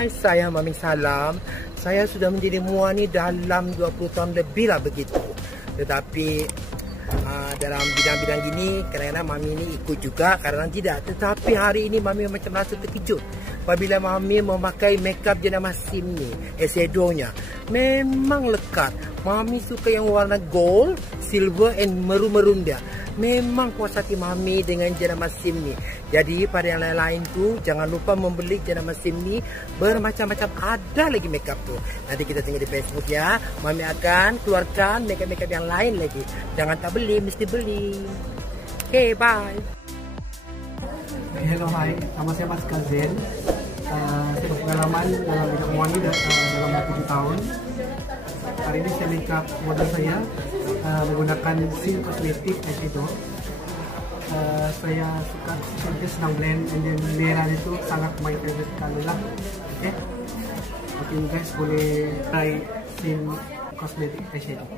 Hai, saya Mami Salam. Saya sudah menjadi MUA ni dalam 20 tahun lebih lah begitu. Tetapi dalam bidang-bidang gini kadang-kadang Mami ni ikut juga, kadang-kadang tidak. Tetapi hari ini Mami macam rasa terkejut apabila Mami memakai makeup jenama Ssein ni, eyeshadow-nya. Memang lekat. Mami suka yang warna gold, silver and merun-merun dia. Memang puas hati Mami dengan jenama Ssein ni. Jadi pada yang lain-lain tu jangan lupa membeli jenama Ssein ni. Bermacam-macam ada lagi makeup tu. Nanti kita tengok di Facebook ya. Mami akan keluarkan makeup-makeup yang lain lagi. Jangan tak beli, mesti beli. Okay, bye. Hello, hai. Nama saya Mas Ssein. Saya berpengalaman dalam bidang MUA dalam 7 tahun. Hari ini saya makeup model saya menggunakan Ssein Cosmetic Eyeshadow. Saya suka, saya senang blend, dan merah itu sangat my favorite color lah. Okay, mungkin guys boleh try Ssein Cosmetic Eyeshadow.